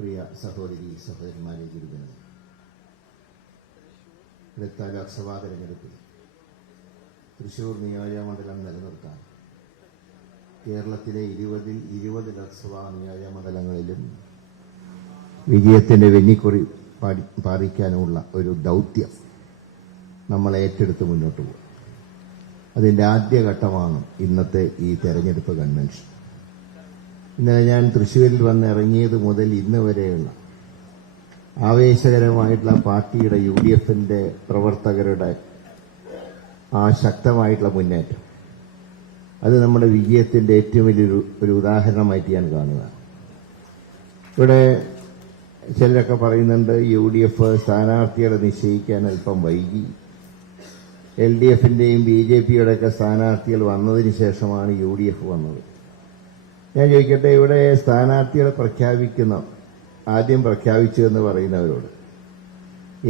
പ്രിയ സഹോദരി സഹോദരന്മാരെ അടുത്ത ലോക്സഭാ തെരഞ്ഞെടുപ്പിൽ തൃശൂർ നിയോജകമണ്ഡലം നിലനിർത്താൻ കേരളത്തിലെ ഇരുപതിൽ ഇരുപത് ലോക്സഭാ നിയോജകമണ്ഡലങ്ങളിലും വിജയത്തിന്റെ വെന്നിക്കുറി പാടി പാറിക്കാനുമുള്ള ഒരു ദൗത്യം നമ്മൾ ഏറ്റെടുത്ത് മുന്നോട്ട് പോകും. അതിന്റെ ആദ്യഘട്ടമാണ് ഇന്നത്തെ ഈ തെരഞ്ഞെടുപ്പ് കൺവെൻഷൻ. ഇന്നലെ ഞാൻ തൃശ്ശൂരിൽ വന്ന് ഇറങ്ങിയത് മുതൽ ഇന്ന് വരെയുള്ള ആവേശകരമായിട്ടുള്ള പാർട്ടിയുടെ യു ഡി എഫിന്റെ പ്രവർത്തകരുടെ ആ ശക്തമായിട്ടുള്ള മുന്നേറ്റം. അത് നമ്മുടെ വിജയത്തിന്റെ ഏറ്റവും വലിയൊരു ഒരു ഉദാഹരണമായിട്ട് ഞാൻ കാണുക ഇവിടെ ചിലരൊക്കെ പറയുന്നുണ്ട് യു ഡി എഫ് സ്ഥാനാർത്ഥികളെ നിശ്ചയിക്കാൻ അല്പം വൈകി. എൽ ഡി എഫിന്റെയും ബി ജെ പിയുടെയൊക്കെ സ്ഥാനാർത്ഥികൾ വന്നതിന് ശേഷമാണ് യു ഡി എഫ് വന്നത്. ഞാൻ ചോദിക്കട്ടെ ഇവിടെ സ്ഥാനാർത്ഥികളെ പ്രഖ്യാപിക്കുന്ന. ആദ്യം പ്രഖ്യാപിച്ചു എന്ന് പറയുന്നവരോട്.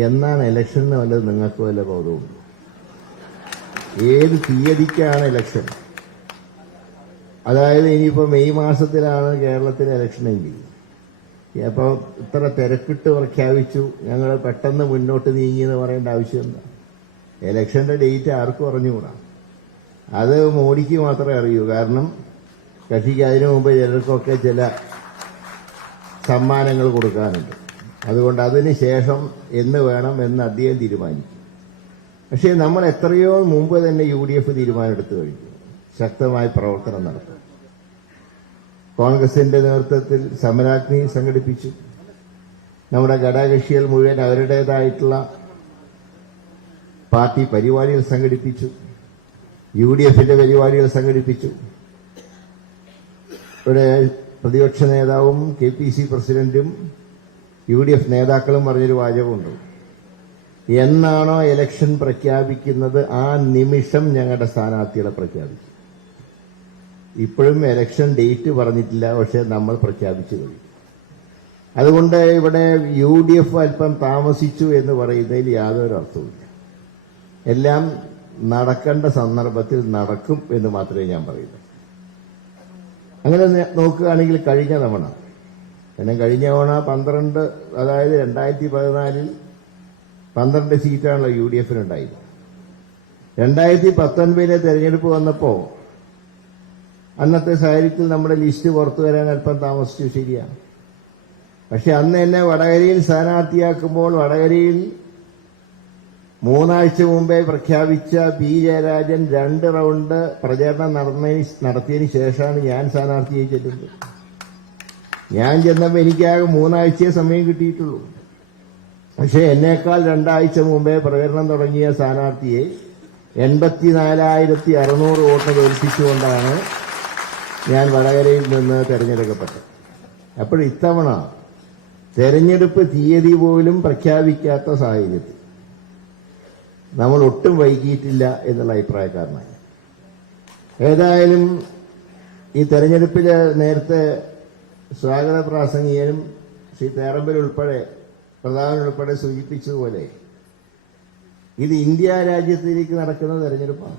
എന്നാണ് ഇലക്ഷന് വല്ലത് നിങ്ങൾക്ക് വല്ല ബോധമുണ്ട് ഏത് തീയതിക്കാണ് ഇലക്ഷൻ? അതായത് ഇനിയിപ്പോൾ മെയ് മാസത്തിലാണ് കേരളത്തിലെ ഇലക്ഷനെങ്കിൽ അപ്പോൾ അപ്പൊ ഇത്ര തിരക്കിട്ട് പ്രഖ്യാപിച്ചു ഞങ്ങൾ പെട്ടെന്ന് മുന്നോട്ട് നീങ്ങി എന്ന് പറയേണ്ട ആവശ്യം എന്താ? ഇലക്ഷന്റെ ഡേറ്റ് ആർക്കും അറിഞ്ഞുകൂടാ. അത് മോഡിക്ക് മാത്രമേ അറിയൂ. കാരണം കക്ഷിക്ക് അതിനു മുമ്പ് ചിലർക്കൊക്കെ ചില സമ്മാനങ്ങൾ കൊടുക്കാനുണ്ട്. അതുകൊണ്ട് അതിന് ശേഷം എന്ന് വേണം എന്ന് അദ്ദേഹം തീരുമാനിക്കും പക്ഷേ നമ്മൾ എത്രയോ മുമ്പ് തന്നെ യു ഡി എഫ് തീരുമാനമെടുത്തു കഴിഞ്ഞു. ശക്തമായ പ്രവർത്തനം നടത്തും. കോൺഗ്രസിന്റെ നേതൃത്വത്തിൽ സമരാഗ്നി സംഘടിപ്പിച്ചു. നമ്മുടെ ഘടകകക്ഷികൾ മുഴുവൻ അവരുടേതായിട്ടുള്ള പാർട്ടി പരിപാടികൾ സംഘടിപ്പിച്ചു. യു ഡി എഫിന്റെ പരിപാടികൾ സംഘടിപ്പിച്ചു. ഇവിടെ പ്രതിപക്ഷ നേതാവും കെ പി സി പ്രസിഡന്റും യു ഡി എഫ് നേതാക്കളും പറഞ്ഞൊരു വാചകമുണ്ട്. എന്നാണോ ഇലക്ഷൻ പ്രഖ്യാപിക്കുന്നത്? ആ നിമിഷം ഞങ്ങളുടെ സ്ഥാനാർത്ഥികളെ പ്രഖ്യാപിച്ചു. ഇപ്പോഴും ഇലക്ഷൻ ഡേറ്റ് പറഞ്ഞിട്ടില്ല പക്ഷെ നമ്മൾ പ്രഖ്യാപിച്ചു കഴിഞ്ഞു അതുകൊണ്ട് ഇവിടെ യു ഡി എഫ് അല്പം താമസിച്ചു എന്ന് പറയുന്നതിൽ യാതൊരു അർത്ഥവുമില്ല. എല്ലാം നടക്കേണ്ട സന്ദർഭത്തിൽ നടക്കും എന്ന് മാത്രമേ ഞാൻ പറയുന്നു അങ്ങനെ നോക്കുകയാണെങ്കിൽ കഴിഞ്ഞ തവണ. പിന്നെ കഴിഞ്ഞ തവണ പന്ത്രണ്ട് അതായത് രണ്ടായിരത്തി പതിനാലിൽ പന്ത്രണ്ട് സീറ്റാണല്ലോ യു ഡി എഫിനുണ്ടായത്. രണ്ടായിരത്തി പത്തൊൻപതിലെ തെരഞ്ഞെടുപ്പ് വന്നപ്പോ അന്നത്തെ സാഹചര്യത്തിൽ നമ്മുടെ ലിസ്റ്റ് പുറത്തു വരാൻ അല്പം താമസിച്ചു ശരിയാണ്. പക്ഷെ അന്ന് എന്നെ വടകരയിൽ സ്ഥാനാർത്ഥിയാക്കുമ്പോൾ വടകരയിൽ മൂന്നാഴ്ച മുമ്പേ പ്രഖ്യാപിച്ച പി ജയരാജൻ രണ്ട് റൗണ്ട് പ്രചരണം നടന്നതിന് നടത്തിയതിന് ശേഷമാണ് ഞാൻ സ്ഥാനാർത്ഥി ചെല്ലുന്നത് ഞാൻ ചെന്നപ്പോൾ എനിക്കാകെ മൂന്നാഴ്ചയെ സമയം കിട്ടിയിട്ടുള്ളൂ. പക്ഷെ എന്നേക്കാൾ രണ്ടാഴ്ച മുമ്പേ പ്രചരണം തുടങ്ങിയ സ്ഥാനാർത്ഥിയെ എൺപത്തിനാലായിരത്തി അറുന്നൂറ് വോട്ട് തോൽപ്പിച്ചുകൊണ്ടാണ് ഞാൻ വടകരയിൽ നിന്ന് തെരഞ്ഞെടുക്കപ്പെട്ടത്. അപ്പോൾ ഇത്തവണ തെരഞ്ഞെടുപ്പ് തീയതി പോലും പ്രഖ്യാപിക്കാത്ത സാഹചര്യത്തിൽ നമ്മൾ ഒട്ടും വൈകിയിട്ടില്ല എന്നുള്ള അഭിപ്രായക്കാരനാണ് ഏതായാലും ഈ തെരഞ്ഞെടുപ്പിൽ നേരത്തെ സ്വാഗത പ്രാസംഗികനും ശ്രീ തേറമ്പൽ ഉൾപ്പെടെ പ്രധാനൻ ഉൾപ്പെടെ സൂചിപ്പിച്ചതുപോലെ ഇത് ഇന്ത്യ രാജ്യത്തിലേക്ക് നടക്കുന്ന തെരഞ്ഞെടുപ്പാണ്.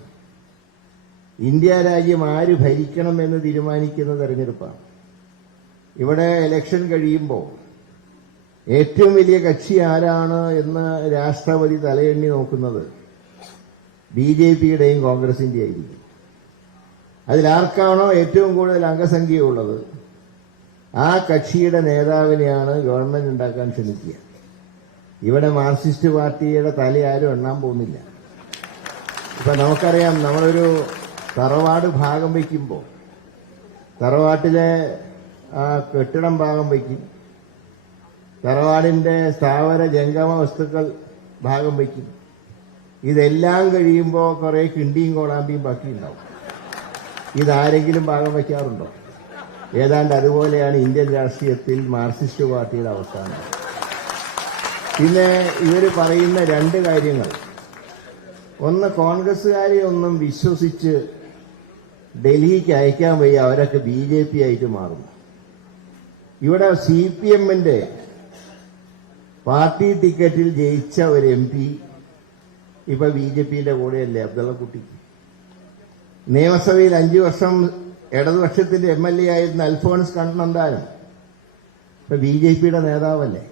ഇന്ത്യ രാജ്യം ആര് ഭരിക്കണം എന്ന് തീരുമാനിക്കുന്ന തെരഞ്ഞെടുപ്പാണ്. ഇവിടെ ഇലക്ഷൻ കഴിയുമ്പോൾ ഏറ്റവും വലിയ കക്ഷി ആരാണ് എന്ന് രാഷ്ട്രപതി തലയെണ്ണി നോക്കുന്നത് ബി ജെ പിയുടെയും കോൺഗ്രസിന്റെയും ആയിരിക്കും അതിലാർക്കാണോ ഏറ്റവും കൂടുതൽ അംഗസംഖ്യ ഉള്ളത്? ആ കക്ഷിയുടെ നേതാവിനെയാണ് ഗവൺമെന്റ് ഉണ്ടാക്കാൻ ശ്രമിക്കുക. ഇവിടെ മാർക്സിസ്റ്റ് പാർട്ടിയുടെ തല ആരും എണ്ണാൻ പോകുന്നില്ല. ഇപ്പൊ നമുക്കറിയാം നമ്മളൊരു തറവാട് ഭാഗം വയ്ക്കുമ്പോൾ തറവാട്ടിലെ ആ കെട്ടിടം ഭാഗം വയ്ക്കും. തറവാടിന്റെ സ്ഥാവര ജംഗമ വസ്തുക്കൾ ഭാഗം വയ്ക്കും. ഇതെല്ലാം കഴിയുമ്പോൾ കുറെ കിണ്ടിയും കോളാമ്പിയും ബാക്കിയുണ്ടാവും. ഇതാരെങ്കിലും ഭാഗം വയ്ക്കാറുണ്ടോ? ഏതാണ്ട് അതുപോലെയാണ് ഇന്ത്യൻ രാഷ്ട്രീയത്തിൽ മാർക്സിസ്റ്റ് പാർട്ടിയുടെ അവസാനം. പിന്നെ ഇവർ പറയുന്ന രണ്ട് കാര്യങ്ങൾ. ഒന്ന് കോൺഗ്രസ്സുകാരെ ഒന്നും വിശ്വസിച്ച് ഡൽഹിക്ക് അയക്കാൻ വയ്യ അവരൊക്കെ ബി ജെ പി ആയിട്ട് മാറും ഇവിടെ സി പി എമ്മിന്റെ പാർട്ടി ടിക്കറ്റിൽ ജയിച്ച ഒരു എം പി ഇപ്പൊ ബി ജെ പിയുടെ കൂടെയല്ലേ അബ്ദുള്ളക്കുട്ടി നിയമസഭയിൽ അഞ്ചു വർഷം ഇടതുപക്ഷത്തിന്റെ എം എൽ എ ആയിരുന്ന അൽഫോൺസ് കണ്ണന്താനം. ഇപ്പൊ ബി ജെ പിയുടെ നേതാവല്ലേ.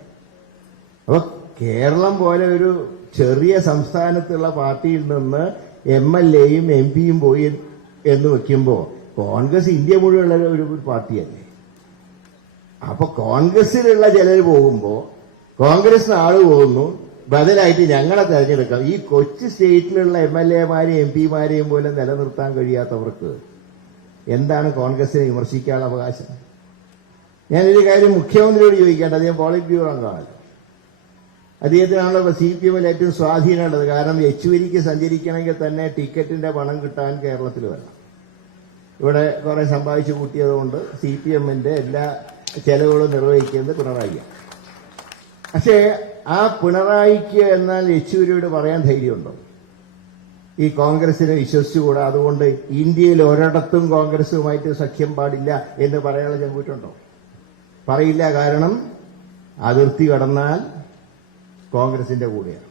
അപ്പൊ കേരളം പോലെ ഒരു ചെറിയ സംസ്ഥാനത്തുള്ള പാർട്ടിയിൽ നിന്ന് എം എൽ എയും എം പിയും പോയി എന്ന് വെക്കുമ്പോ കോൺഗ്രസ് ഇന്ത്യ മുഴുവനുള്ള ഒരു പാർട്ടിയല്ലേ. അപ്പൊ കോൺഗ്രസിലുള്ള ചിലർ പോകുമ്പോ കോൺഗ്രസിന് ആൾ പോകുന്നു. ബദലായിട്ട് ഞങ്ങളെ തെരഞ്ഞെടുക്കാം. ഈ കൊച്ചു സ്റ്റേറ്റിലുള്ള എം എൽ എമാരെയും എം പിമാരെയും പോലും നിലനിർത്താൻ കഴിയാത്തവർക്ക് എന്താണ് കോൺഗ്രസിനെ വിമർശിക്കാനുള്ള അവകാശം? ഞാനൊരു കാര്യം മുഖ്യമന്ത്രിയോട് ചോദിക്കേണ്ട. അദ്ദേഹം പോളിറ്റ് ബ്യൂറോ അംഗമാണല്ലോ അദ്ദേഹത്തിനാണല്ലോ സി പി എമ്മിൽ ഏറ്റവും സ്വാധീനമുള്ളത്. കാരണം യെച്ചുവരിക്ക് സഞ്ചരിക്കണമെങ്കിൽ തന്നെ ടിക്കറ്റിന്റെ പണം കിട്ടാൻ കേരളത്തിൽ വരണം. ഇവിടെ കുറെ സമ്പാദിച്ചു കൂട്ടിയതുകൊണ്ട് സി പി എമ്മിന്റെ എല്ലാ ചെലവുകളും നിർവഹിക്കുന്നത് പിണറായിയാണ്. പക്ഷേ ആ പിണറായിക്ക് എന്നാൽ യെച്ചൂരിയോട് പറയാൻ ധൈര്യമുണ്ടോ? ഈ കോൺഗ്രസിനെ വിശ്വസിച്ചുകൂടാ? അതുകൊണ്ട് ഇന്ത്യയിൽ ഒരിടത്തും കോൺഗ്രസുമായിട്ട് സഖ്യം പാടില്ല എന്ന് പറയാനുള്ള ചെമ്പൂറ്റുണ്ടോ പറയില്ല. കാരണം അതിർത്തി കടന്നാൽ കോൺഗ്രസിന്റെ കൂടെയാണ്.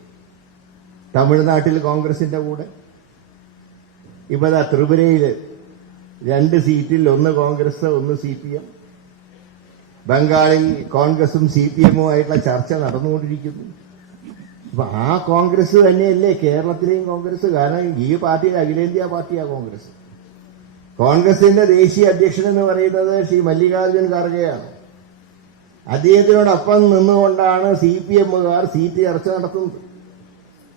തമിഴ്നാട്ടിൽ കോൺഗ്രസിന്റെ കൂടെ. ഇപ്പതാ ത്രിപുരയിൽ രണ്ട് സീറ്റിൽ ഒന്ന് കോൺഗ്രസ് ഒന്ന് സി പി എം. ബംഗാളിൽ കോൺഗ്രസും സി പി എമ്മുമായിട്ടുള്ള ചർച്ച നടന്നുകൊണ്ടിരിക്കുന്നു. അപ്പൊ ആ കോൺഗ്രസ് തന്നെയല്ലേ കേരളത്തിലെയും കോൺഗ്രസ്? കാരണം ഈ പാർട്ടിയിൽ അഖിലേന്ത്യാ പാർട്ടിയാ കോൺഗ്രസ്. കോൺഗ്രസിന്റെ ദേശീയ അധ്യക്ഷൻ എന്ന് പറയുന്നത് ശ്രീ മല്ലികാർജുൻ ഖാർഗെയാണ്. അദ്ദേഹത്തിനോടൊപ്പം നിന്നുകൊണ്ടാണ് സി പി എമ്മുകാർ സീറ്റ് ചർച്ച നടത്തുന്നത്.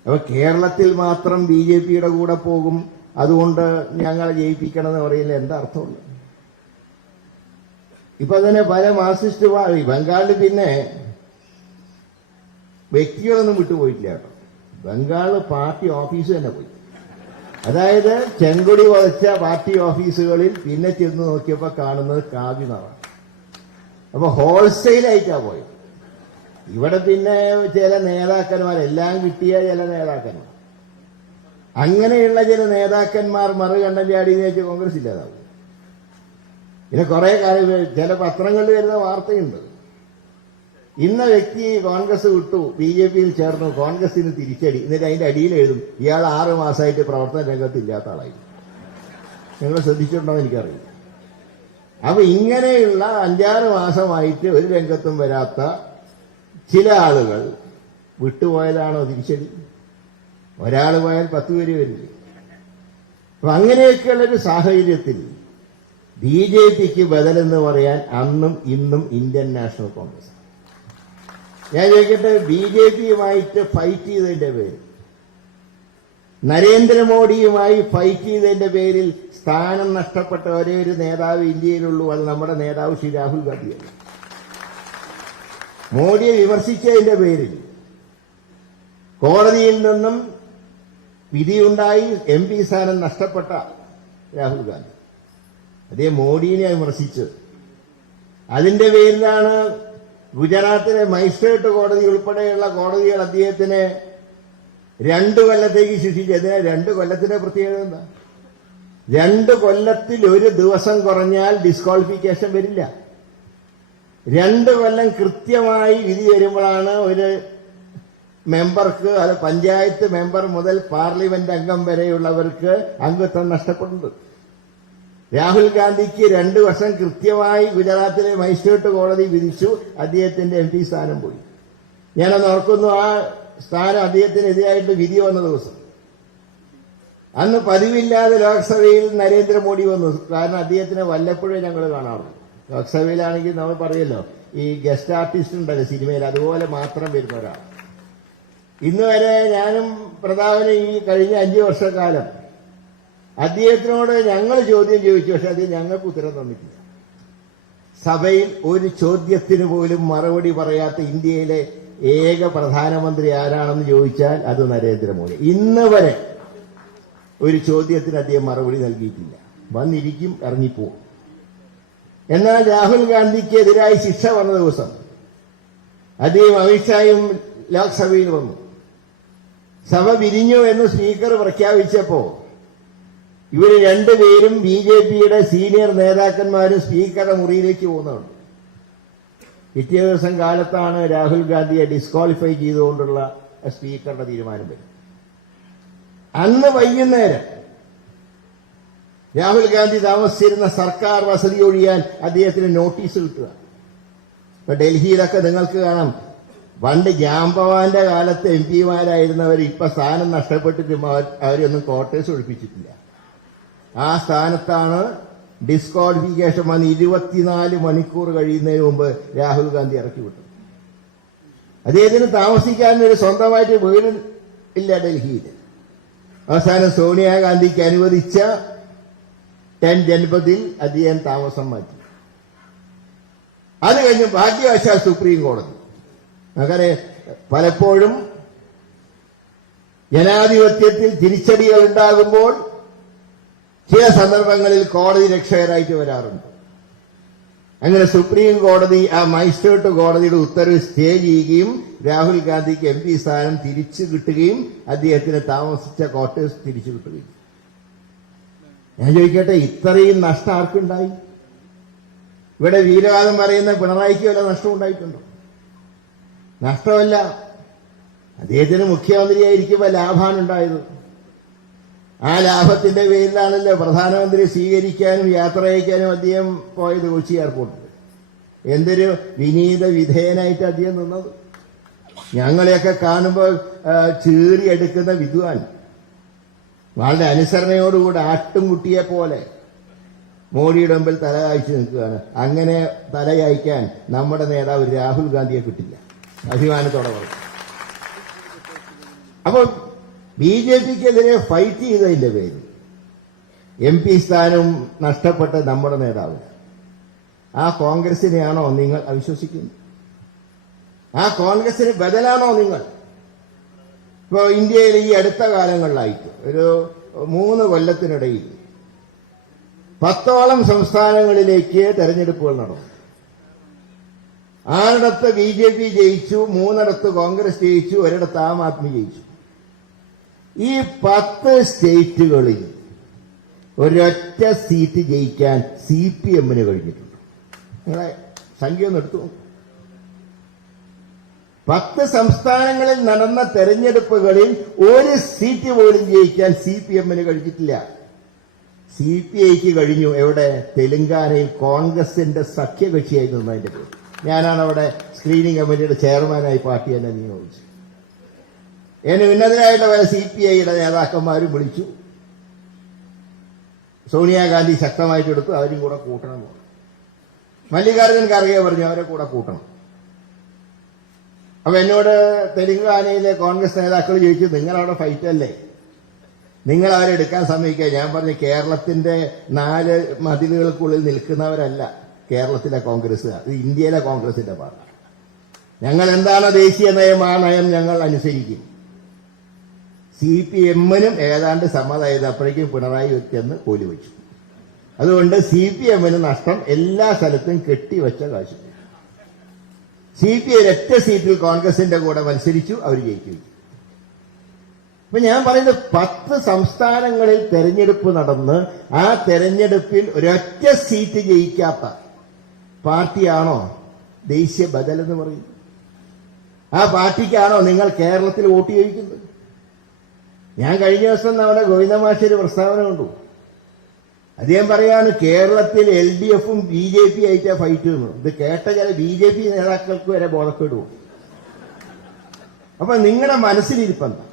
അപ്പൊ കേരളത്തിൽ മാത്രം ബി ജെ പിയുടെ കൂടെ പോകും. അതുകൊണ്ട് ഞങ്ങളെ ജയിപ്പിക്കണം എന്ന് എന്താ അർത്ഥമുള്ളത്? ഇപ്പൊ തന്നെ പല മാർസിസ്റ്റ് പാർട്ടി ബംഗാളിൽ പിന്നെ വ്യക്തികളൊന്നും വിട്ടുപോയിട്ടില്ല കേട്ടോ. ബംഗാൾ പാർട്ടി ഓഫീസ് തന്നെ പോയി. അതായത് ചെങ്കൊടി വധച്ച പാർട്ടി ഓഫീസുകളിൽ പിന്നെ ചെന്ന് നോക്കിയപ്പോ കാണുന്നത് കാവ്യനാവാണ് അപ്പൊ ഹോൾസെയിലായിട്ടാ പോയത്. ഇവിടെ പിന്നെ ചില നേതാക്കന്മാർ എല്ലാം കിട്ടിയ ചില നേതാക്കന്മാർ. അങ്ങനെയുള്ള ചില നേതാക്കന്മാർ മറുകണ്ഠം ചാടി വെച്ച് കോൺഗ്രസ് ഇല്ലാതാവും. പിന്നെ കുറെ കാര്യങ്ങൾ ചില പത്രങ്ങളിൽ വരുന്ന വാർത്തയുണ്ട്. ഇന്ന വ്യക്തി കോൺഗ്രസ് വിട്ടു ബി ജെ പിയിൽ ചേർന്നു കോൺഗ്രസിന് തിരിച്ചടി എന്നിട്ട് അതിന്റെ അടിയിൽ എഴുതും ഇയാൾ ആറ് മാസമായിട്ട് പ്രവർത്തന രംഗത്ത് ഇല്ലാത്ത ആളായി നിങ്ങൾ ശ്രദ്ധിച്ചിട്ടുണ്ടോ എനിക്കറിയില്ല. അപ്പൊ ഇങ്ങനെയുള്ള അഞ്ചാറ് മാസമായിട്ട് ഒരു രംഗത്തും വരാത്ത ചില ആളുകൾ വിട്ടുപോയതാണോ തിരിച്ചടി? ഒരാൾ പോയാൽ പത്ത് പേര് വരില്ലേ? അപ്പൊ അങ്ങനെയൊക്കെയുള്ള ഒരു സാഹചര്യത്തിൽ ബി ജെ പിക്ക് ബദലെന്ന് പറയാൻ അന്നും ഇന്നും ഇന്ത്യൻ നാഷണൽ കോൺഗ്രസ്. ഞാൻ ചോദിക്കട്ടെ ബി ജെ പിയുമായിട്ട് ഫൈറ്റ് ചെയ്തതിന്റെ പേര് നരേന്ദ്രമോദിയുമായി ഫൈറ്റ് ചെയ്തതിന്റെ പേരിൽ സ്ഥാനം നഷ്ടപ്പെട്ട ഒരേ ഒരു നേതാവ് ഇന്ത്യയിലുള്ളൂ അത് നമ്മുടെ നേതാവ് ശ്രീ രാഹുൽ ഗാന്ധിയാണ്. മോഡിയെ വിമർശിച്ചതിന്റെ പേരിൽ കോടതിയിൽ നിന്നും വിധിയുണ്ടായി എം പി സ്ഥാനം നഷ്ടപ്പെട്ട രാഹുൽ ഗാന്ധി. അദ്ദേഹം മോഡിയെ വിമർശിച്ചത് അതിന്റെ പേരിലാണ് ഗുജറാത്തിലെ മജിസ്ട്രേറ്റ് കോടതി ഉൾപ്പെടെയുള്ള കോടതികൾ അദ്ദേഹത്തിന് രണ്ടു കൊല്ലത്തേക്ക് ശിക്ഷിച്ചു. അതിനെ രണ്ട് കൊല്ലത്തിന്റെ പ്രത്യേകത എന്താ? രണ്ട് കൊല്ലത്തിൽ ഒരു ദിവസം കുറഞ്ഞാൽ ഡിസ്ക്വാളിഫിക്കേഷൻ വരില്ല. രണ്ട് കൊല്ലം കൃത്യമായി വിധി വരുമ്പോഴാണ് ഒരു മെമ്പർക്ക് അത് പഞ്ചായത്ത് മെമ്പർ മുതൽ പാർലമെന്റ് അംഗം വരെയുള്ളവർക്ക് അംഗത്വം നഷ്ടപ്പെടുന്നത്. രാഹുൽ ഗാന്ധിക്ക് രണ്ട് വർഷം കൃത്യമായി ഗുജറാത്തിലെ മജിസ്ട്രേറ്റ് കോടതി വിധിച്ചു. അദ്ദേഹത്തിന്റെ എം പി സ്ഥാനം പോയി. ഞാനന്ന് ഓർക്കുന്നു ആ സ്ഥാനം അദ്ദേഹത്തിനെതിരായിട്ട് വിധി വന്ന ദിവസം. അന്ന് പതിവില്ലാതെ ലോക്സഭയിൽ നരേന്ദ്രമോദി വന്നു. കാരണം അദ്ദേഹത്തിനെ വല്ലപ്പോഴേ ഞങ്ങൾ കാണാറുള്ളൂ. ലോക്സഭയിലാണെങ്കിൽ നമ്മൾ പറയല്ലോ ഈ ഗസ്റ്റ് ആർട്ടിസ്റ്റ് ഉണ്ടല്ലോ സിനിമയിൽ അതുപോലെ മാത്രം വരുന്ന ഒരാൾ ഇന്ന് വരെ ഞാനും പ്രതാപനും ഈ കഴിഞ്ഞ അഞ്ചു വർഷക്കാലം അദ്ദേഹത്തിനോട് ഞങ്ങൾ ചോദ്യം ചോദിച്ചു പക്ഷെ അദ്ദേഹം ഞങ്ങൾക്ക് ഉത്തരം തന്നിട്ടില്ല. സഭയിൽ ഒരു ചോദ്യത്തിന് പോലും മറുപടി പറയാത്ത ഇന്ത്യയിലെ ഏക പ്രധാനമന്ത്രി ആരാണെന്ന് ചോദിച്ചാൽ അത് നരേന്ദ്രമോദി. ഇന്ന് വരെ ഒരു ചോദ്യത്തിന് അദ്ദേഹം മറുപടി നൽകിയിട്ടില്ല. വന്നിരിക്കും ഇറങ്ങിപ്പോവും. എന്നാൽ രാഹുൽ ഗാന്ധിക്ക് എതിരായി ശിക്ഷ വന്ന ദിവസം അദ്ദേഹം അമിത്ഷായും ലോക്സഭയിൽ വന്നു. സഭ പിരിഞ്ഞു എന്ന് സ്പീക്കർ പ്രഖ്യാപിച്ചപ്പോ ഇവർ രണ്ടുപേരും ബി ജെ പിയുടെ സീനിയർ നേതാക്കന്മാരും സ്പീക്കറുടെ മുറിയിലേക്ക് പോകുന്നുണ്ട്. പിറ്റേ ദിവസം കാലത്താണ് രാഹുൽ ഗാന്ധിയെ ഡിസ്ക്വാളിഫൈ ചെയ്തുകൊണ്ടുള്ള സ്പീക്കറുടെ തീരുമാനം വരും അന്ന് വൈകുന്നേരം രാഹുൽ ഗാന്ധി താമസിച്ചിരുന്ന സർക്കാർ വസതി ഒഴിയാൻ അദ്ദേഹത്തിന് നോട്ടീസ് കിട്ടുക. ഇപ്പൊ ഡൽഹിയിലൊക്കെ നിങ്ങൾക്ക് കാണാം പണ്ട് ജാംബവാന്റെ കാലത്ത് എം പിമാരായിരുന്നവർ ഇപ്പൊ സ്ഥാനം നഷ്ടപ്പെട്ടിട്ടും അവരൊന്നും ക്വാർട്ടേഴ്സ് ഒഴിപ്പിച്ചിട്ടില്ല. ആ സ്ഥാനത്താണ് ഡിസ്ക്വാളിഫിക്കേഷൻ വന്ന് ഇരുപത്തിനാല് മണിക്കൂർ കഴിയുന്നതിന് മുമ്പ് രാഹുൽ ഗാന്ധി ഇറക്കി വിട്ടു അദ്ദേഹത്തിന് താമസിക്കാൻ ഒരു സ്വന്തമായിട്ട് വീട് ഇല്ല ഡൽഹിയിൽ. അവസാനം സോണിയാഗാന്ധിക്ക് അനുവദിച്ച ടെൻ ജൻപതിൽ അദ്ദേഹം താമസം മാറ്റി. അത് കഴിഞ്ഞ് ഭാഗ്യവശാൽ സുപ്രീം കോടതി. അങ്ങനെ പലപ്പോഴും ജനാധിപത്യത്തിൽ തിരിച്ചടികൾ ഉണ്ടാകുമ്പോൾ ചില സന്ദർഭങ്ങളിൽ കോടതി രക്ഷകരായിട്ട് വരാറുണ്ട്. അങ്ങനെ സുപ്രീം കോടതി ആ മജിസ്ട്രേറ്റ് കോടതിയുടെ ഉത്തരവ് സ്റ്റേ ചെയ്യുകയും രാഹുൽ ഗാന്ധിക്ക് എം പി സ്ഥാനം തിരിച്ചു കിട്ടുകയും അദ്ദേഹത്തിന് താമസിച്ച ക്വാർട്ടേഴ്സ് തിരിച്ചു കിട്ടുകയും. ഞാൻ ചോദിക്കട്ടെ ഇത്രയും നഷ്ടം ആർക്കുണ്ടായി? ഇവിടെ വീരവാദം പറയുന്ന പിണറായിക്ക് വല്ല നഷ്ടം ഉണ്ടായിട്ടുണ്ടോ? നഷ്ടമല്ല. അദ്ദേഹത്തിന് മുഖ്യമന്ത്രിയായിരിക്കുമ്പോൾ ലാഭമാണ് ഉണ്ടായത്. ആ ലാഭത്തിന്റെ പേരിലാണല്ലോ പ്രധാനമന്ത്രി സ്വീകരിക്കാനും യാത്ര അയക്കാനും അദ്ദേഹം പോയത് കൊച്ചി എയർപോർട്ടിൽ എന്തൊരു വിനീത വിധേയനായിട്ട് അദ്ദേഹം നിന്നത്. ഞങ്ങളെയൊക്കെ കാണുമ്പോൾ ചീറിയെടുക്കുന്ന വിദ്വാൻ. വളരെ അനുസരണയോടുകൂടി ആട്ടുംകുട്ടിയെ പോലെ മോഡിയുടെ മുമ്പിൽ തല കായ്ച്ചു നിൽക്കുകയാണ്. അങ്ങനെ തലയായിക്കാൻ നമ്മുടെ നേതാവ് രാഹുൽ ഗാന്ധിയെ കിട്ടില്ല. അഭിമാനത്തോടെ പറഞ്ഞു അപ്പോൾ ബി ജെ പിക്കെതിരെ ഫൈറ്റ് ചെയ്തതിന്റെ പേര് എം പി സ്ഥാനം നഷ്ടപ്പെട്ട നമ്മുടെ നേതാവ്. ആ കോൺഗ്രസിനെയാണോ നിങ്ങൾ അവിശ്വസിക്കുന്നത്? ആ കോൺഗ്രസിന് ബദലാണോ നിങ്ങൾ? ഇപ്പോ ഇന്ത്യയിൽ ഈ അടുത്ത കാലങ്ങളിലായിട്ട് ഒരു മൂന്ന് കൊല്ലത്തിനിടയിൽ പത്തോളം സംസ്ഥാനങ്ങളിലേക്ക് തെരഞ്ഞെടുപ്പുകൾ നടന്നു. ആറിടത്ത് ബി ജെ പി ജയിച്ചു മൂന്നിടത്ത് കോൺഗ്രസ് ജയിച്ചു ഒരിടത്ത് ആം ആദ്മി ജയിച്ചു. ഈ പത്ത് സ്റ്റേറ്റുകളിൽ ഒരൊറ്റ സീറ്റ് ജയിക്കാൻ സി പി എമ്മിന് കഴിഞ്ഞിട്ടുണ്ട്. നിങ്ങളെ സംഖ്യ ഒന്ന് എടുത്തു. പത്ത് സംസ്ഥാനങ്ങളിൽ നടന്ന തെരഞ്ഞെടുപ്പുകളിൽ ഒരു സീറ്റ് പോലും ജയിക്കാൻ സി പി എമ്മിന് കഴിഞ്ഞിട്ടില്ല. സി പി ഐക്ക് കഴിഞ്ഞു. എവിടെ? തെലങ്കാനയിൽ കോൺഗ്രസിന്റെ സഖ്യകക്ഷിയായി നിന്നതിന്റെ പേര് ഞാനാണ് അവിടെ സ്ക്രീനിംഗ് കമ്മിറ്റിയുടെ ചെയർമാനായി പാർട്ടി എന്നെ നിയോഗിച്ചു എന്നെ പല സി പി ഐയുടെ നേതാക്കന്മാരും വിളിച്ചു. സോണിയാഗാന്ധി ശക്തമായിട്ട് എടുത്തു അവരും കൂടെ കൂട്ടണം മല്ലികാർജുൻ ഖാർഗെ പറഞ്ഞു അവരെ കൂടെ കൂട്ടണം. അപ്പൊ എന്നോട് തെലുങ്കാനയിലെ കോൺഗ്രസ് നേതാക്കൾ ചോദിച്ചു നിങ്ങളവിടെ ഫൈറ്റ് അല്ലേ? നിങ്ങൾ അവരെ എടുക്കാൻ സമ്മതിക്കുക? ഞാൻ പറഞ്ഞു കേരളത്തിന്റെ നാല് മതിലുകൾക്കുള്ളിൽ നിൽക്കുന്നവരല്ല കേരളത്തിലെ കോൺഗ്രസ് അത് ഇന്ത്യയിലെ കോൺഗ്രസിന്റെ പാർട്ടി. ഞങ്ങൾ എന്താണ് ദേശീയ നയം ആ നയം ഞങ്ങൾ അനുസരിക്കും. സി പി എമ്മിനും ഏതാണ്ട് സമ്മതമായത് അപ്പോഴേക്കും പിണറായി ചെന്ന് കോലി വെച്ചു. അതുകൊണ്ട് സി പി എമ്മിന് നഷ്ടം എല്ലാ സ്ഥലത്തും കെട്ടിവെച്ച കാശ്. സി പി ഐ ഒറ്റ സീറ്റിൽ കോൺഗ്രസിന്റെ കൂടെ മത്സരിച്ചു അവർ ജയിച്ചു അപ്പൊ ഞാൻ പറയുന്നത് പത്ത് സംസ്ഥാനങ്ങളിൽ തെരഞ്ഞെടുപ്പ് നടന്ന് ആ തെരഞ്ഞെടുപ്പിൽ ഒരൊറ്റ സീറ്റ് ജയിക്കാത്ത പാർട്ടിയാണോ ദേശീയ ബദൽ എന്ന് പറയുന്നത്? ആ പാർട്ടിക്കാണോ നിങ്ങൾ കേരളത്തിൽ വോട്ട് ചോദിക്കുന്നത്? ഞാൻ കഴിഞ്ഞ ദിവസം നമ്മുടെ ഗോവിന്ദമാശി ഒരു പ്രസ്താവന കൊണ്ടു. അദ്ദേഹം പറയാണ് കേരളത്തിൽ എൽ ഡി എഫും ബി ജെ പി ആയിട്ടാ ഫൈറ്റ് എന്ന്. ഇത് കേട്ട ചില ബി ജെ പി നേതാക്കൾക്ക് വരെ ബോധപ്പെടുവോ? അപ്പൊ നിങ്ങളുടെ മനസ്സിലിരിപ്പെന്താ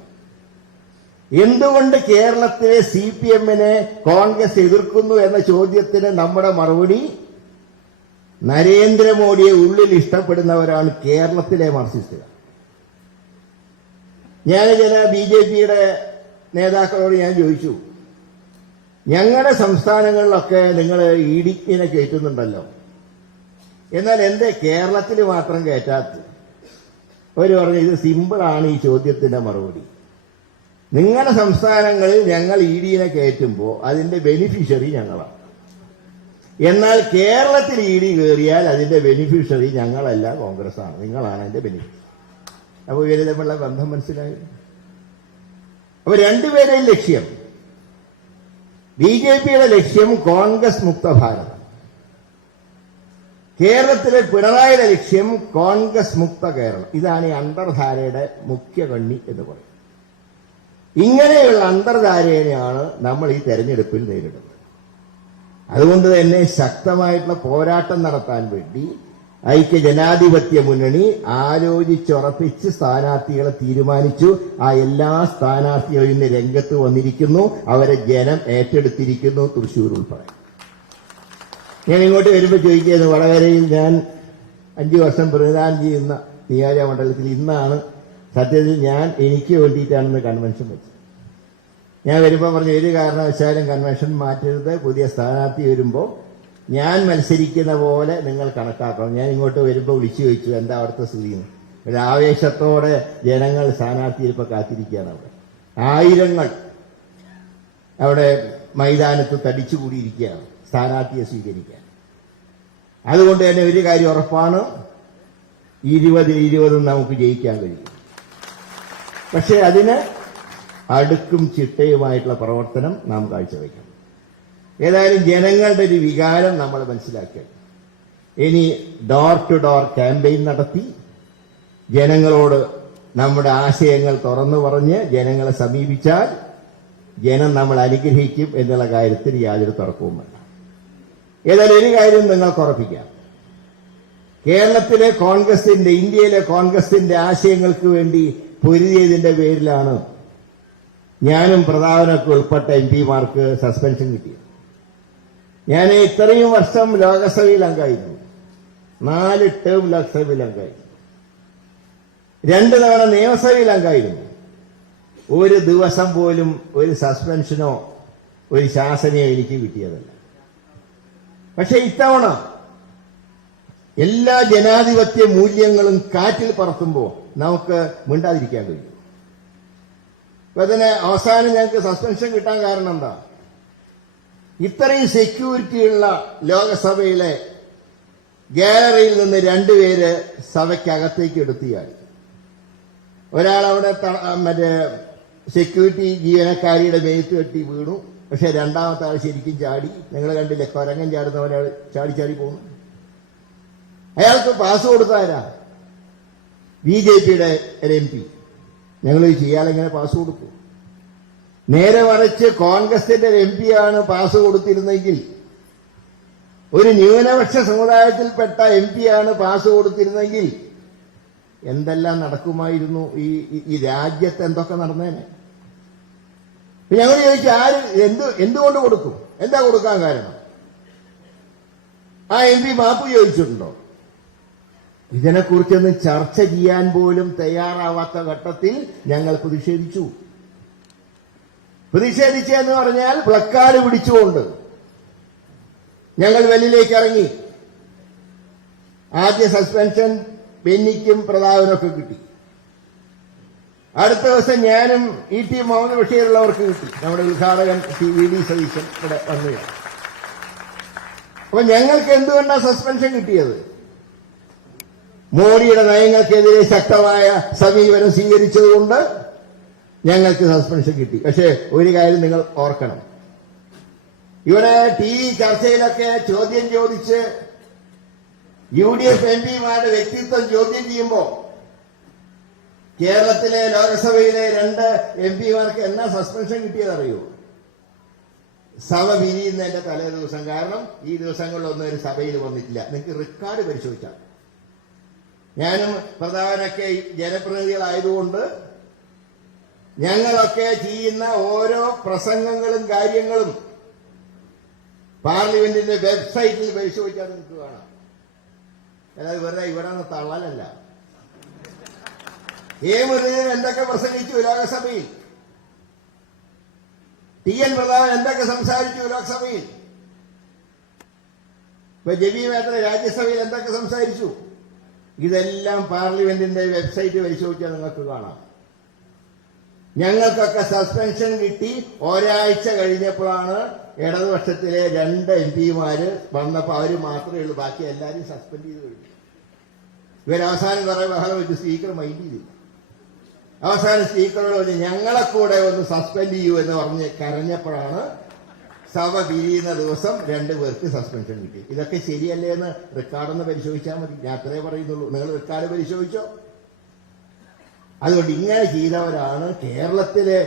എന്തുകൊണ്ട് കേരളത്തിലെ സി പി എമ്മിനെ കോൺഗ്രസ് എതിർക്കുന്നു എന്ന ചോദ്യത്തിന് നമ്മുടെ മറുപടി നരേന്ദ്രമോദിയെ ഉള്ളിൽ ഇഷ്ടപ്പെടുന്നവരാണ് കേരളത്തിലെ മാർസിസ്റ്റുകൾ ഞാൻ ചില ബി ജെ പിയുടെ നേതാക്കളോട് ഞാൻ ചോദിച്ചു ഞങ്ങളുടെ സംസ്ഥാനങ്ങളിലൊക്കെ നിങ്ങൾ ഇടുക്കിനെ കയറ്റുന്നുണ്ടല്ലോ. എന്നാൽ എന്തേ കേരളത്തിൽ മാത്രം കയറ്റാത്തത്. അവർ പറഞ്ഞു ഇത് സിമ്പിളാണ് ഈ ചോദ്യത്തിന്റെ മറുപടി. നിങ്ങളുടെ സംസ്ഥാനങ്ങളിൽ ഞങ്ങൾ ഇ ഡിനെ കയറ്റുമ്പോൾ അതിന്റെ ബെനിഫിഷ്യറി ഞങ്ങളാണ്. എന്നാൽ കേരളത്തിൽ ഇ ഡി കയറിയാൽ അതിന്റെ ബെനിഫിഷ്യറി ഞങ്ങളല്ല കോൺഗ്രസ് ആണ് നിങ്ങളാണ് അതിന്റെ ബെനിഫിഷ്യറി അപ്പോൾ ഇവർ തമ്മിലുള്ള ബന്ധം മനസ്സിലായി? അപ്പൊ രണ്ടുപേരെയും ലക്ഷ്യം. ബി ജെ പിയുടെ ലക്ഷ്യം കോൺഗ്രസ് മുക്ത ഭാരതം. കേരളത്തിലെ പിണറായിയുടെ ലക്ഷ്യം കോൺഗ്രസ് മുക്ത കേരളം. ഇതാണ് ഈ അന്തർധാരയുടെ മുഖ്യ കണ്ണി എന്ന് പറയുന്നത്. ഇങ്ങനെയുള്ള അന്തർധാരേനെയാണ് നമ്മൾ ഈ തെരഞ്ഞെടുപ്പിൽ നേരിടുന്നത്. അതുകൊണ്ട് തന്നെ ശക്തമായിട്ടുള്ള പോരാട്ടം നടത്താൻ വേണ്ടി ഐക്യ ജനാധിപത്യ മുന്നണി ആലോചിച്ചുറപ്പിച്ച് സ്ഥാനാർത്ഥികളെ തീരുമാനിച്ചു. ആ എല്ലാ സ്ഥാനാർത്ഥികളും ഇന്ന് രംഗത്ത് വന്നിരിക്കുന്നു. അവരെ ജനം ഏറ്റെടുത്തിരിക്കുന്നു തൃശൂർ ഉൾപ്പെടെ. ഞാൻ ഇങ്ങോട്ട് വരുമ്പോൾ ചോദിക്കുന്നത് വടകരയിൽ ഞാൻ അഞ്ചു വർഷം പ്രതിദാനം ചെയ്യുന്ന നിയോജക മണ്ഡലത്തിൽ ഇന്നാണ് സത്യത്തിൽ ഞാൻ എനിക്ക് വേണ്ടിയിട്ടാണെന്ന് കൺവെൻഷൻ വെച്ചത്. ഞാൻ വരുമ്പോൾ പറഞ്ഞു ഒരു കാരണവശാലും കൺവെൻഷൻ മാറ്റരുത്. പുതിയ സ്ഥാനാർത്ഥി വരുമ്പോൾ ഞാൻ മത്സരിക്കുന്ന പോലെ നിങ്ങൾ കണക്കാക്കണം. ഞാൻ ഇങ്ങോട്ട് വരുമ്പോൾ വിളിച്ചു ചോദിച്ചു എന്താ അവിടുത്തെ സ്ഥിതി. ഒരു ആവേശത്തോടെ ജനങ്ങൾ സ്ഥാനാർത്ഥിയെ ഇപ്പൊ കാത്തിരിക്കുകയാണ് അവിടെ. ആയിരങ്ങൾ അവിടെ മൈതാനത്ത് തടിച്ചുകൂടിയിരിക്കുകയാണ് സ്ഥാനാർത്ഥിയെ സ്വീകരിക്കാൻ. അതുകൊണ്ട് തന്നെ ഒരു കാര്യം ഉറപ്പാണ് ഇരുപത് ഇരുപതും നമുക്ക് ജയിക്കാൻ കഴിയും. പക്ഷെ അതിന് അടുക്കും ചിട്ടയുമായിട്ടുള്ള പ്രവർത്തനം നാം കാഴ്ചവെക്കണം. ഏതായാലും ജനങ്ങളുടെ ഒരു വികാരം നമ്മൾ മനസ്സിലാക്കണം ഇനി ഡോർ ടു ഡോർ ക്യാമ്പയിൻ നടത്തി. ജനങ്ങളോട് നമ്മുടെ ആശയങ്ങൾ തുറന്നു പറഞ്ഞ് ജനങ്ങളെ സമീപിച്ചാൽ ജനം നമ്മൾ അനുഗ്രഹിക്കും എന്നുള്ള കാര്യത്തിൽ യാതൊരു തർക്കവും വേണ്ട. ഏതായാലും ഒരു കാര്യം നിങ്ങൾക്ക് ഉറപ്പിക്കാം. കേരളത്തിലെ കോൺഗ്രസിന്റെ ഇന്ത്യയിലെ കോൺഗ്രസിന്റെ ആശയങ്ങൾക്ക് വേണ്ടി പൊരുതിയതിന്റെ പേരിലാണ് ഞാനും പ്രധാനമൊക്കെ ഉൾപ്പെട്ട എം പിമാർക്ക് സസ്പെൻഷൻ കിട്ടിയത്. ഞാൻ ഇത്രയും വർഷം ലോകസഭയിൽ അംഗമായിരുന്നു. നാല് ടേം ലോക്സഭയിൽ അംഗമായിരുന്നു. രണ്ട് തവണ നിയമസഭയിൽ അംഗമായിരുന്നു. ഒരു ദിവസം പോലും ഒരു സസ്പെൻഷനോ ഒരു ശാസനയോ എനിക്ക് കിട്ടിയതല്ല. പക്ഷെ ഇത്തവണ എല്ലാ ജനാധിപത്യ മൂല്യങ്ങളും കാറ്റിൽ പറത്തുമ്പോൾ നമുക്ക് മിണ്ടാതിരിക്കാൻ കഴിയും. അപ്പൊ അതിന് അവസാനം ഞങ്ങൾക്ക് സസ്പെൻഷൻ കിട്ടാൻ കാരണം എന്താ? ഇത്രയും സെക്യൂരിറ്റിയുള്ള ലോകസഭയിലെ ഗാലറിയിൽ നിന്ന് രണ്ടുപേര് സഭയ്ക്കകത്തേക്ക് എടുത്തിയായി ഒരാളവിടെ അവിടെ മറ്റേ സെക്യൂരിറ്റി ജീവനക്കാരിയുടെ മേത്ത് കെട്ടി വീണു. പക്ഷെ രണ്ടാമത്തെ ആൾ ശരിക്കും ചാടി. നിങ്ങൾ കണ്ടില്ലേ കൊരങ്ങൻ ചാടുന്ന ഒരാൾ ചാടി ചാടി പോകുന്നു അയാൾക്ക് പാസ് കൊടുത്താരാ ബി ജെ പിയുടെ ഒരു എം പി. ഞങ്ങൾ ചെയ്യാലെങ്ങനെ പാസ് കൊടുക്കും. നേരെ മറിച്ച് കോൺഗ്രസിന്റെ ഒരു എം ആണ് പാസ് കൊടുത്തിരുന്നെങ്കിൽ ഒരു ന്യൂനപക്ഷ സമുദായത്തിൽപ്പെട്ട എം ആണ് പാസ് കൊടുത്തിരുന്നെങ്കിൽ എന്തെല്ലാം നടക്കുമായിരുന്നു ഈ ഈ- രാജ്യത്ത് എന്തൊക്കെ നടന്നേനെ? ഞങ്ങൾ ചോദിച്ചു ആര് എന്ത് എന്തുകൊണ്ട് കൊടുക്കും? എന്താ കൊടുക്കാൻ കാരണം? ആ എം പി മാപ്പ് ചോദിച്ചിട്ടുണ്ടോ? ഇതിനെക്കുറിച്ചൊന്നും ചർച്ച ചെയ്യാൻ പോലും തയ്യാറാവാത്ത ഘട്ടത്തിൽ ഞങ്ങൾ പ്രതിഷേധിച്ചു. പ്രതിഷേധിച്ചെന്ന് പറഞ്ഞാൽ പ്ലക്കാർഡ് പിടിച്ചുകൊണ്ട് ഞങ്ങൾ വെല്ലിലേക്ക് ഇറങ്ങി. ആദ്യ സസ്പെൻഷൻ ബെന്നിക്കും പ്രതാപനൊക്കെ കിട്ടി. അടുത്ത ദിവസം ഞാനും ഇ ടി മുഹമ്മദ് ബഷീറുള്ളവർക്ക് കിട്ടി. നമ്മുടെ ഉദ്ഘാടകൻ വി ഡി സതീശൻ ഇവിടെ വന്നുകയാണ് അപ്പൊ ഞങ്ങൾക്ക് എന്തുകൊണ്ടാണ് സസ്പെൻഷൻ കിട്ടിയത്? മോഡിയുടെ നയങ്ങൾക്കെതിരെ ശക്തമായ സമീപനം സ്വീകരിച്ചതുകൊണ്ട് ഞങ്ങൾക്ക് സസ്പെൻഷൻ കിട്ടി. പക്ഷേ ഒരു കാര്യം നിങ്ങൾ ഓർക്കണം. ഇവിടെ ടി വി ചർച്ചയിലൊക്കെ ചോദ്യം ചോദിച്ച് യു ഡി എഫ് എം പിമാരുടെ വ്യക്തിത്വം ചോദ്യം ചെയ്യുമ്പോൾ കേരളത്തിലെ ലോകസഭയിലെ രണ്ട് എം പിമാർക്ക് എന്നാ സസ്പെൻഷൻ കിട്ടിയതറിയോ? സഭ പിരിയുന്നതിന്റെ തലേ ദിവസം കാരണം ഈ ദിവസങ്ങളിലൊന്നും ഒരു സഭയിൽ വന്നിട്ടില്ല. നിങ്ങൾക്ക് റെക്കോർഡ് പരിശോധിച്ചാൽ ഞാനും പ്രധാനൊക്കെ ജനപ്രതിനിധികളായതുകൊണ്ട് ഞങ്ങളൊക്കെ ചെയ്യുന്ന ഓരോ പ്രസംഗങ്ങളും കാര്യങ്ങളും പാർലമെന്റിന്റെ വെബ്സൈറ്റിൽ പരിശോധിച്ചാൽ നിങ്ങൾക്ക് കാണാം. അല്ലാതെ വെറുതെ ഇവിടെ നിന്ന് തള്ളലല്ല. എ. എന്തൊക്കെ പ്രസംഗിച്ചു ലോകസഭയിൽ? ടി. എൻ. പ്രതാപൻ എന്തൊക്കെ സംസാരിച്ചു ലോക്സഭയിൽ? ഇപ്പൊ ജബി മേത്ര രാജ്യസഭയിൽ എന്തൊക്കെ സംസാരിച്ചു? ഇതെല്ലാം പാർലമെന്റിന്റെ വെബ്സൈറ്റ് പരിശോധിച്ചാൽ നിങ്ങൾക്ക് കാണാം. ഞങ്ങൾക്കൊക്കെ സസ്പെൻഷൻ കിട്ടി. ഒരാഴ്ച കഴിഞ്ഞപ്പോഴാണ് ഇടതുപക്ഷത്തിലെ രണ്ട് എം പിമാര് വന്നപ്പോ അവർ മാത്രമേ ഉള്ളൂ. ബാക്കി എല്ലാരും സസ്പെൻഡ് ചെയ്ത് കഴിഞ്ഞു. ഇവരവസാനം കുറെ ബഹളം വെച്ച്. സ്പീക്കർ മൈൻഡ് ചെയ്തില്ല. അവസാനം സ്പീക്കറോട് പറഞ്ഞ് ഞങ്ങളെ കൂടെ ഒന്ന് സസ്പെൻഡ് ചെയ്യൂ എന്ന് പറഞ്ഞ് കരഞ്ഞപ്പോഴാണ് സഭ പിരിയുന്ന ദിവസം രണ്ടു പേർക്ക് സസ്പെൻഷൻ കിട്ടി. ഇതൊക്കെ ശരിയല്ലേ എന്ന് റെക്കോർഡൊന്ന് പരിശോധിച്ചാൽ മതി. അത്രേ പറയുന്നുള്ളൂ. നിങ്ങൾ റെക്കോർഡ് പരിശോധിച്ചോ? അതുകൊണ്ട് ഇങ്ങനെ ചെയ്തവരാണ് കേരളത്തിലെ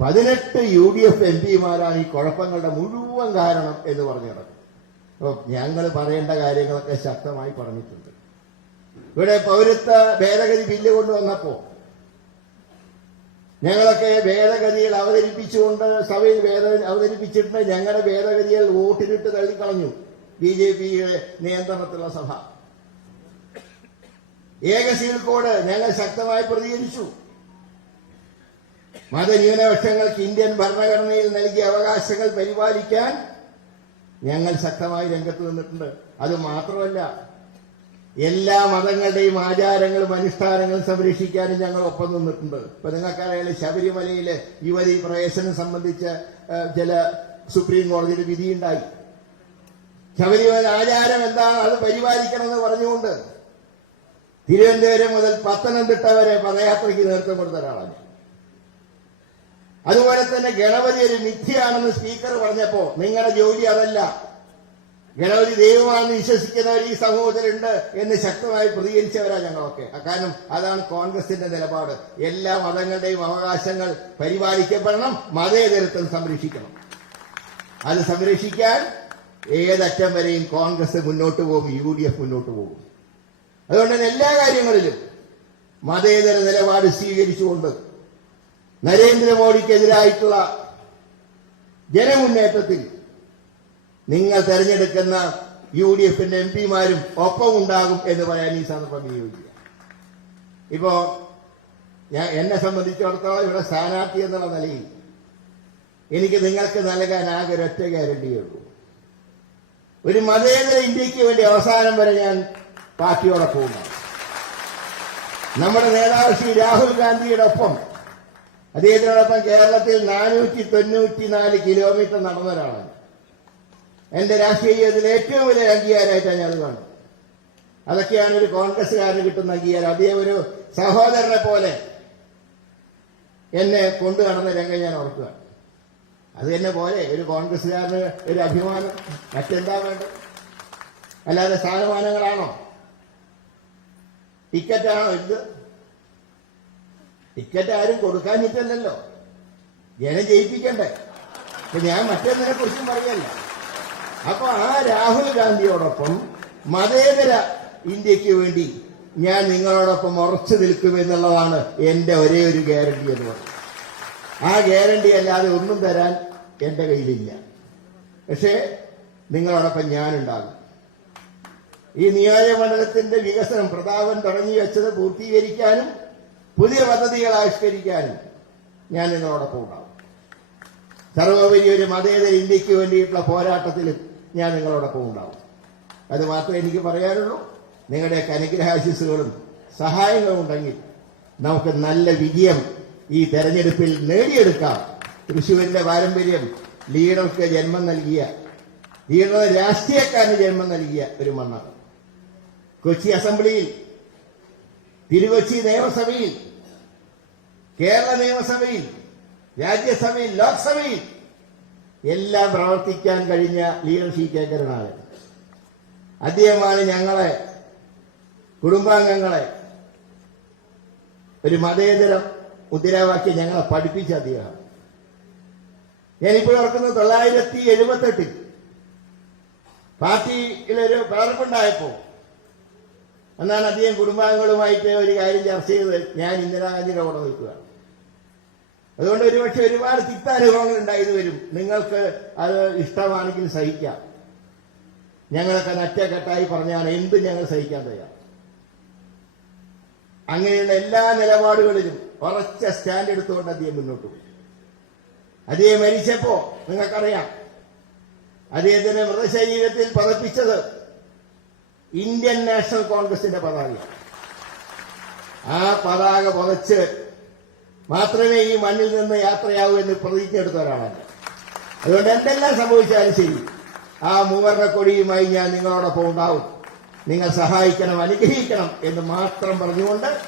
പതിനെട്ട് യു ഡി എഫ് എം പിമാരാണ് ഈ കുഴപ്പങ്ങളുടെ മുഴുവൻ കാരണം എന്ന് പറഞ്ഞു കിടക്കുന്നത് ഞങ്ങൾ പറയേണ്ട കാര്യങ്ങളൊക്കെ ശക്തമായി പറഞ്ഞിട്ടുണ്ട്. ഇവിടെ പൗരത്വ ഭേദഗതി ബില്ല് കൊണ്ടുവന്നപ്പോ ഞങ്ങളൊക്കെ ഭേദഗതികൾ അവതരിപ്പിച്ചുകൊണ്ട് സഭയിൽ ഭേദ അവതരിപ്പിച്ചിട്ട് ഞങ്ങളുടെ ഭേദഗതികൾ വോട്ടിനിട്ട് തള്ളിക്കളഞ്ഞു. ബി ജെ പിയുടെ നിയന്ത്രണത്തിലുള്ള സഭ. ഏക സീൽക്കോട് ഞങ്ങൾ ശക്തമായി പ്രതികരിച്ചു. മതന്യൂനപക്ഷങ്ങൾക്ക് ഇന്ത്യൻ ഭരണഘടനയിൽ നൽകിയ അവകാശങ്ങൾ പരിപാലിക്കാൻ ഞങ്ങൾ ശക്തമായി രംഗത്ത് നിന്നിട്ടുണ്ട് അത് മാത്രമല്ല എല്ലാ മതങ്ങളുടെയും ആചാരങ്ങളും അനുഷ്ഠാനങ്ങളും സംരക്ഷിക്കാനും ഞങ്ങൾ ഒപ്പം നിന്നിട്ടുണ്ട്. ഇപ്പൊ നിങ്ങൾക്കറിയാലോ ശബരിമലയിലെ യുവതി പ്രവേശനം സംബന്ധിച്ച് ചില സുപ്രീം കോടതിയുടെ വിധിയുണ്ടായി. ശബരിമല ആചാരം എന്താണ്? അത് പരിപാലിക്കണമെന്ന് പറഞ്ഞുകൊണ്ട് തിരുവനന്തപുരം മുതൽ പത്തനംതിട്ട വരെ പദയാത്രയ്ക്ക് നേതൃത്വം കൊടുത്ത ഒരാളാണ്. അതുപോലെ തന്നെ ഗണപതി ഒരു മിഥ്യയാണെന്ന് സ്പീക്കർ പറഞ്ഞപ്പോ നിങ്ങളുടെ ജോലി അതല്ല. ഗണപതി ദൈവമാണെന്ന് വിശ്വസിക്കുന്നവർ ഈ സമൂഹത്തിലുണ്ട് എന്ന് ശക്തമായി പ്രതികരിച്ചവരാ ഞങ്ങളൊക്കെ. കാരണം അതാണ് കോൺഗ്രസിന്റെ നിലപാട്. എല്ലാ മതങ്ങളുടെയും അവകാശങ്ങൾ പരിപാലിക്കപ്പെടണം മതേതരത്വം സംരക്ഷിക്കണം. അത് സംരക്ഷിക്കാൻ ഏതറ്റം വരെയും കോൺഗ്രസ് മുന്നോട്ട് പോകും യു മുന്നോട്ട് പോകും. അതുകൊണ്ട് തന്നെ എല്ലാ കാര്യങ്ങളിലും മതേതര നിലപാട് സ്വീകരിച്ചുകൊണ്ട് നരേന്ദ്രമോദിക്കെതിരായിട്ടുള്ള ജനമുന്നേറ്റത്തിൽ നിങ്ങൾ തെരഞ്ഞെടുക്കുന്ന യു ഡി എഫിന്റെ എം പിമാരും ഒപ്പം ഉണ്ടാകും എന്ന് പറയാൻ ഈ സന്ദർഭം വിനിയോഗിക്കുക ഇപ്പോ ഞാൻ എന്നെ സംബന്ധിച്ചിടത്തോളം ഇവിടെ സ്ഥാനാർത്ഥി എന്നുള്ള നിലയിൽ എനിക്ക് നിങ്ങൾക്ക് നൽകാൻ ആകെ ഒരൊറ്റ ഗ്യാരണ്ടിയേ ഉള്ളൂ. ഒരു മതേതര ഇന്ത്യയ്ക്ക് വേണ്ടി അവസാനം വരെ ഞാൻ പാർട്ടിയോടൊപ്പം ഉണ്ടാകും നമ്മുടെ നേതാവ് ശ്രീ രാഹുൽ ഗാന്ധിയുടെ ഒപ്പം അദ്ദേഹത്തിനോടൊപ്പം കേരളത്തിൽ നാനൂറ്റി തൊണ്ണൂറ്റി നാല് കിലോമീറ്റർ നടന്ന ഒരാളാണ് എന്റെ രാഷ്ട്രീയ ജീവിതത്തിൽ ഏറ്റവും വലിയ അംഗീകാരമായിട്ടാണ് ഞാൻ കാണുന്നത് അതൊക്കെയാണ് ഒരു കോൺഗ്രസ്സുകാരന് കിട്ടുന്ന അംഗീകാരം അദ്ദേഹം ഒരു സഹോദരനെ പോലെ എന്നെ കൊണ്ടു നടന്ന രംഗം ഞാൻ ഓർക്കുക. അത് തന്നെ പോലെ ഒരു കോൺഗ്രസ്സുകാരന് ഒരു അഭിമാനം. മറ്റെന്താ വേണ്ടത്? അല്ലാതെ സ്ഥാനമാനങ്ങളാണോ? ടിക്കറ്റാണോ ഇത്? ടിക്കറ്റ് ആരും കൊടുക്കാഞ്ഞിട്ടല്ലല്ലോ. ജനം ജയിപ്പിക്കണ്ടേ. അപ്പൊ ഞാൻ മറ്റൊന്നിനെ കുറിച്ചും പറയല്ല. അപ്പൊ ആ രാഹുൽ ഗാന്ധിയോടൊപ്പം മതേതര ഇന്ത്യയ്ക്ക് വേണ്ടി ഞാൻ നിങ്ങളോടൊപ്പം ഉറച്ചു നിൽക്കുമെന്നുള്ളതാണ് എന്റെ ഒരേ ഒരു ഗ്യാരണ്ടി എന്ന് പറയുന്നത്. ആ ഗ്യാരണ്ടി അല്ലാതെ ഒന്നും തരാൻ എന്റെ കയ്യിലില്ല. പക്ഷേ നിങ്ങളോടൊപ്പം ഞാനുണ്ടാകും. ഈ നിയോജകമണ്ഡലത്തിന്റെ വികസനം പ്രതാപൻ തുടങ്ങി വെച്ചത് പൂർത്തീകരിക്കാനും പുതിയ പദ്ധതികൾ ആവിഷ്കരിക്കാനും ഞാൻ നിങ്ങളോടൊപ്പം ഉണ്ടാവും. സർവോപരി ഒരു മതേതര ഇന്ത്യയ്ക്ക് വേണ്ടിയിട്ടുള്ള പോരാട്ടത്തിലും ഞാൻ നിങ്ങളോടൊപ്പം ഉണ്ടാവും. അത് മാത്രമേ എനിക്ക് പറയാനുള്ളൂ. നിങ്ങളുടെയൊക്കെ അനുഗ്രഹാശിസുകളും സഹായങ്ങളും ഉണ്ടെങ്കിൽ നമുക്ക് നല്ല വിജയം ഈ തെരഞ്ഞെടുപ്പിൽ നേടിയെടുക്കാം. തൃശൂരിന്റെ പാരമ്പര്യം ലീഡർക്ക് ജന്മം നൽകിയ ലീഡർ രാഷ്ട്രീയക്കാരന് ജന്മം നൽകിയ ഒരു മണ്ണാണ് കൊച്ചി അസംബ്ലിയിൽ തിരുകൊച്ചി നിയമസഭയിൽ കേരള നിയമസഭയിൽ രാജ്യസഭയിൽ ലോക്സഭയിൽ എല്ലാം പ്രവർത്തിക്കാൻ കഴിഞ്ഞ ലീഡർഷിപ്പ് കേക്കരനാണ് അദ്ദേഹമാണ് ഞങ്ങളെ കുടുംബാംഗങ്ങളെ ഒരു മതേതര മുദ്രാവാക്യം ഞങ്ങളെ പഠിപ്പിച്ച അദ്ദേഹം. ഞാനിപ്പോൾ ഓർക്കുന്നത് തൊള്ളായിരത്തി എഴുപത്തെട്ടിൽ പാർട്ടിയിലൊരു പിളർപ്പുണ്ടായപ്പോ എന്നാണ് അദ്ദേഹം കുടുംബാംഗങ്ങളുമായിട്ട് ഒരു കാര്യം ചർച്ച ചെയ്തത്. ഞാൻ ഇന്ദിരാഗാന്ധിയുടെ കൂടെ നിൽക്കുക. അതുകൊണ്ട് ഒരുപക്ഷെ ഒരുപാട് തിക്താനുഭവങ്ങൾ ഉണ്ടായത് വരും. നിങ്ങൾക്ക് അത് ഇഷ്ടമാണെങ്കിൽ സഹിക്കാം. ഞങ്ങളൊക്കെ നറ്റക്കെട്ടായി പറഞ്ഞാണ് എന്ത് ഞങ്ങൾ സഹിക്കാൻ തയ്യാർ അങ്ങനെയുള്ള എല്ലാ നിലപാടുകളിലും ഉറച്ച സ്റ്റാൻഡ് എടുത്തുകൊണ്ട് അദ്ദേഹം മുന്നോട്ട് പോയി. അദ്ദേഹം മരിച്ചപ്പോ നിങ്ങൾക്കറിയാം അദ്ദേഹത്തിന്റെ മൃതശരീരത്തിൽ പതപ്പിച്ചത് ഇന്ത്യൻ നാഷണൽ കോൺഗ്രസിന്റെ പതാക. ആ പതാക പുതച്ച് മാത്രമേ ഈ മണ്ണിൽ നിന്ന് യാത്രയാവൂ എന്ന് പ്രതിജ്ഞ എടുത്ത ഒരാളാണ് അതുകൊണ്ട് എന്തെല്ലാം സംഭവിച്ചാലും ശരി ആ മൂവർണക്കൊടിയുമായി ഞാൻ നിങ്ങളോടൊപ്പം ഉണ്ടാവും. നിങ്ങൾ സഹായിക്കണം അനുഗ്രഹിക്കണം എന്ന് മാത്രം പറഞ്ഞുകൊണ്ട്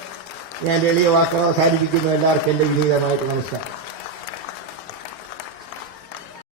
ഞാൻ എളിയ വാക്കുകൾ അവസാനിപ്പിക്കുന്നു. എല്ലാവർക്കും എന്റെ വിനീതമായിട്ട് നമസ്കാരം.